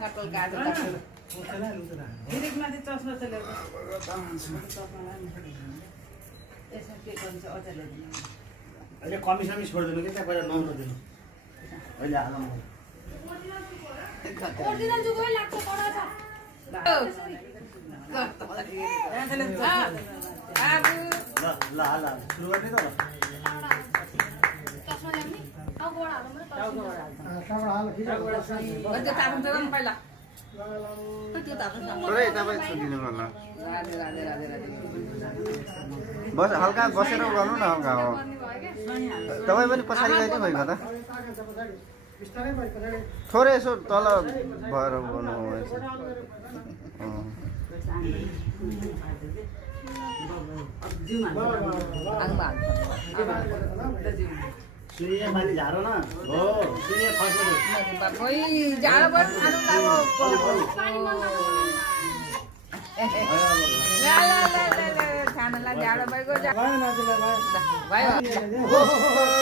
काटल काट दिदीमाथि चस्मा चल्यो यसमा के गर्छ अझ ल्याइदिनु अहिले कमिसन छोडिदिनु कि त्यहाँ पहिला नुहाउनु दिनु अहिले हालौँ ओरिजिनल जुगै लाग्छ कडा छ ल ल ल सुरु गर्ने त चस्मा ल्याउने अब गोडा हाल्नु पहिला थोरै तपाईँ छुट्टिनु होला राधे राधे राधे राधे बस हल्का बसेर गर्नु न हल्का हो तपाईँ पनि पछाडि गइदिनु भएको त थोरै यसो तल भएर गर्नु सूर्य माथि झारो न हो सूर्य खस्यो जाडो भयो खानुलाई जाडो भइगयो भयो